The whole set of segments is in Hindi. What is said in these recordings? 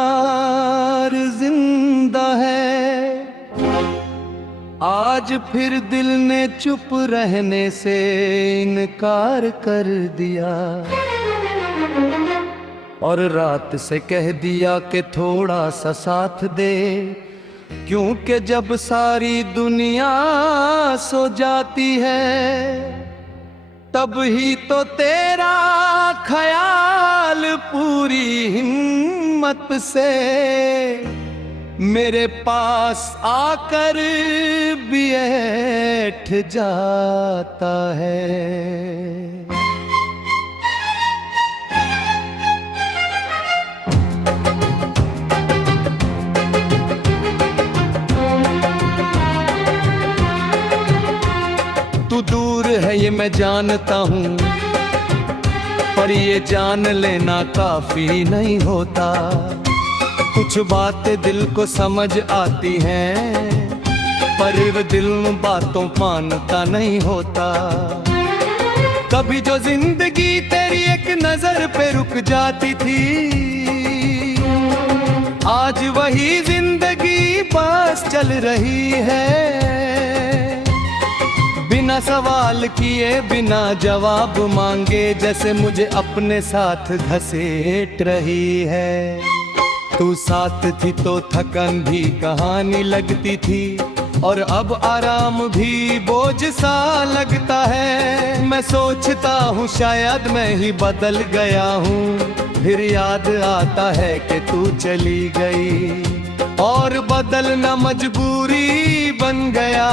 प्यार जिंदा है। आज फिर दिल ने चुप रहने से इनकार कर दिया और रात से कह दिया कि थोड़ा सा साथ दे, क्योंकि जब सारी दुनिया सो जाती है तब ही तो तेरा ख्याल पूरी हिम्मत से मेरे पास आकर बैठ जाता है। तू दूर है ये मैं जानता हूँ, पर ये जान लेना काफी नहीं होता। कुछ बातें दिल को समझ आती हैं, पर दिल बातों मानता नहीं होता। कभी जो जिंदगी तेरी एक नजर पे रुक जाती थी, आज वही जिंदगी बस चल रही है। बिना सवाल किए बिना जवाब मांगे जैसे मुझे अपने साथ घसीट रही है। तू साथ थी तो थकन भी कहानी लगती थी, और अब आराम भी बोझ सा लगता है। मैं सोचता हूँ शायद मैं ही बदल गया हूँ, फिर याद आता है कि तू चली गई और बदलना मजबूरी बन गया।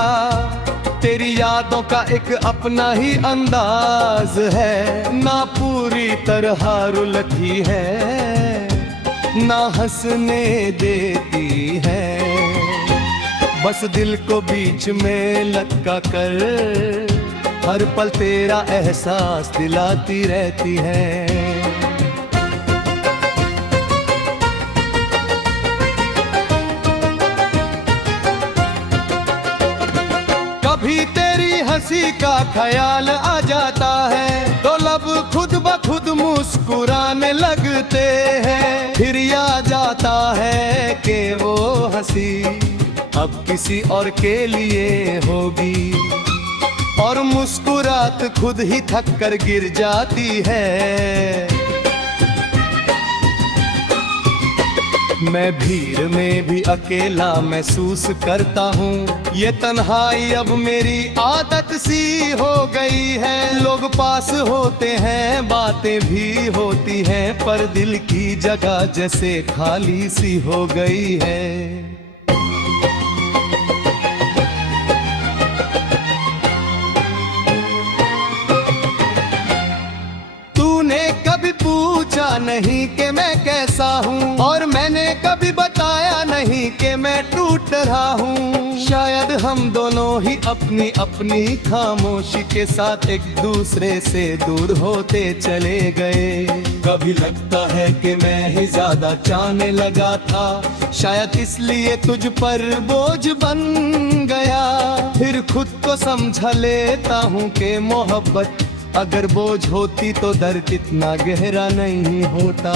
तेरी यादों का एक अपना ही अंदाज है, ना पूरी तरह रुलती है ना हंसने देती है। बस दिल को बीच में लटका कर हर पल तेरा एहसास दिलाती रहती है। कभी तेरी हंसी का ख्याल आ जाता है तो लब खुद ब खुद मुस्कुराने लगते हैं। फिर याद आता है कि वो हंसी अब किसी और के लिए होगी, और मुस्कुरात खुद ही थक कर गिर जाती है। मैं भीड़ में भी अकेला महसूस करता हूँ, ये तन्हाई अब मेरी आदत सी हो गई है। लोग पास होते हैं बातें भी होती हैं, पर दिल की जगह जैसे खाली सी हो गई है। तूने कभी पूछा नहीं कि मैं कैसा हूँ, और मैंने कभी बताया नहीं कि मैं टूट रहा हूँ। शायद हम दोनों ही अपनी अपनी खामोशी के साथ एक दूसरे से दूर होते चले गए। कभी लगता है कि मैं ही ज्यादा चाहने लगा था, शायद इसलिए तुझ पर बोझ बन गया। फिर खुद को समझा लेता हूँ कि मोहब्बत अगर बोझ होती तो दर्द इतना गहरा नहीं होता।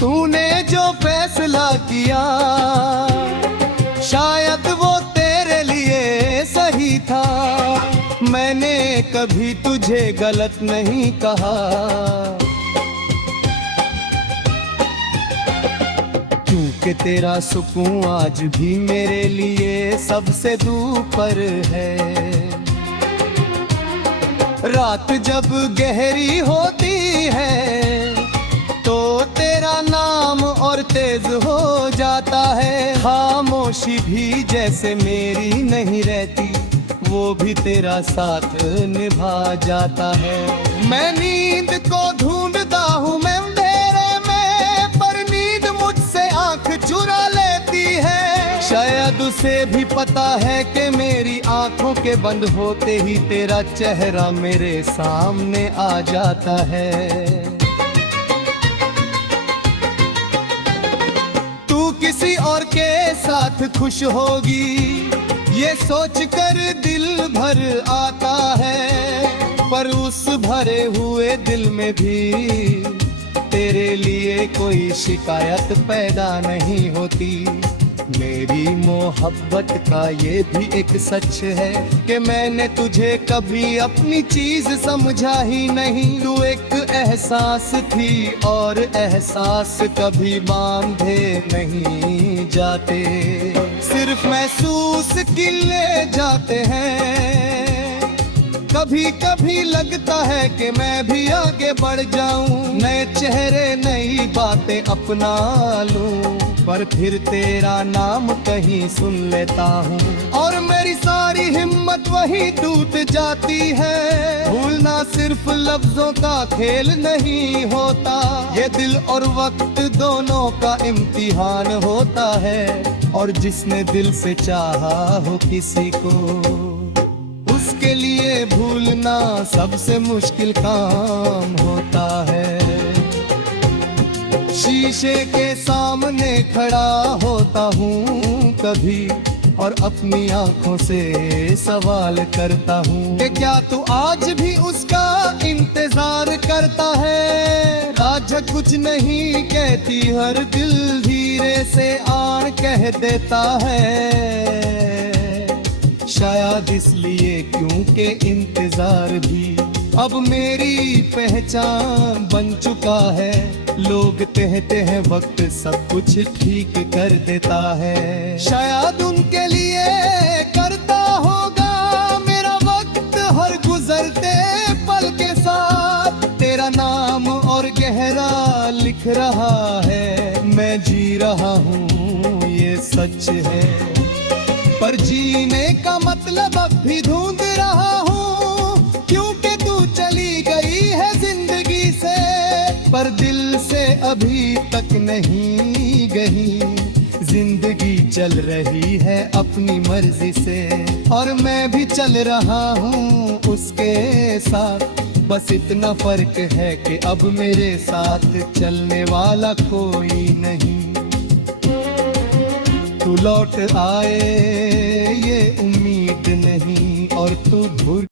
तूने जो फैसला किया शायद वो तेरे लिए सही था। मैंने कभी तुझे गलत नहीं कहा, क्योंकि तेरा सुकून आज भी मेरे लिए सबसे ऊपर है। रात जब गहरी होती है तो तेरा नाम और तेज हो जाता है। खामोशी भी जैसे मेरी नहीं रहती, वो भी तेरा साथ निभा जाता है। मैं नींद को ढूंढता हूँ मैं अंधेरे में, पर नींद मुझसे आंख चुरा लेती है। शायद उसे भी पता है कि मेरी आंखों के बंद होते ही तेरा चेहरा मेरे सामने आ जाता है। तू किसी और के साथ खुश होगी ये सोच कर दिल भर आता है, पर उस भरे हुए दिल में भी तेरे लिए कोई शिकायत पैदा नहीं होती। मेरी मोहब्बत का ये भी एक सच है कि मैंने तुझे कभी अपनी चीज समझा ही नहीं। तू एक एहसास थी और एहसास कभी बांधे नहीं जाते, सिर्फ महसूस किए जाते हैं। कभी कभी लगता है कि मैं भी आगे बढ़ जाऊं, नए चेहरे नई बातें अपना लूं, पर फिर तेरा नाम कहीं सुन लेता हूँ और मेरी सारी हिम्मत वहीं टूट जाती है। भूलना सिर्फ लफ्जों का खेल नहीं होता, ये दिल और वक्त दोनों का इम्तिहान होता है। और जिसने दिल से चाहा हो किसी को, उसके लिए भूलना सबसे मुश्किल काम होता है। शीशे के सामने खड़ा होता हूँ कभी और अपनी आंखों से सवाल करता हूँ कि क्या तू आज भी उसका इंतजार करता है। राजा कुछ नहीं कहती, हर दिल धीरे से आन कह देता है। शायद इसलिए क्योंकि इंतजार भी अब मेरी पहचान बन चुका है। लोग कहते हैं वक्त सब कुछ ठीक कर देता है, शायद उनके लिए करता होगा मेरा वक्त हर गुजरते पल के साथ। तेरा नाम और गहरा लिख रहा है, मैं जी रहा हूँ ये सच है, पर जीने का मतलब अब भी ढूंढ रहा हूँ, क्योंकि तू चली गई है जिंदगी से, पर दिल से अभी तक नहीं गई। जिंदगी चल रही है अपनी मर्जी से और मैं भी चल रहा हूँ उसके साथ। बस इतना फर्क है कि अब मेरे साथ चलने वाला कोई नहीं। तू लौट आए ये उम्मीद नहीं और तू भूल